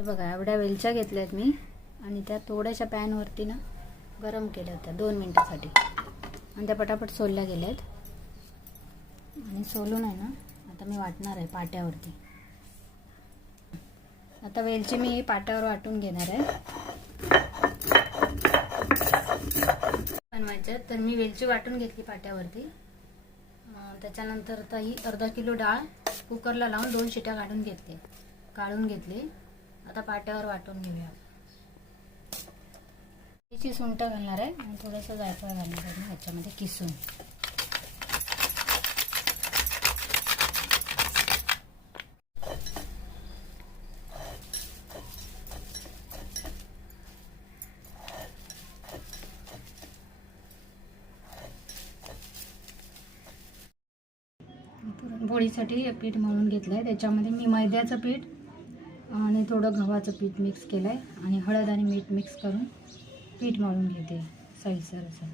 हे बघा एवढ्या वेलच्या घेतल्यात मी आणि त्या थोड्याशा पॅनवरती ना गरम केल्या होत्या 2 मिनिटासाठी आणि त्या पटापट सोलल्या गेल्यात. आणि सोलून आहे ना आता मी वाटणार आहे पाट्यावरती. आता वेलची मी पाट्यावर वाटून घेणार आहे. बनवायचं तर मी वेलची वाटून घेतली पाट्यावरती. त्याच्यानंतर आता ही अर्धा किलो डाळ कुकरला लावून 2 शिट्या काढून घेतली. आता पाट्यावर वाटून घेऊया. त्याची सुंठ घालणार आहे आणि थोडंसं जायफळ घालणार आहे ह्याच्यामध्ये किसून. पुरणपोळीसाठी पीठ मळून घेतलं आहे. त्याच्यामध्ये मी मैद्याचं पीठ आणि थोडं गव्हाचं पीठ मिक्स केलं आहे आणि हळद आणि मीठ मिक्स करून पीठ मळून घेते सैलसर असं.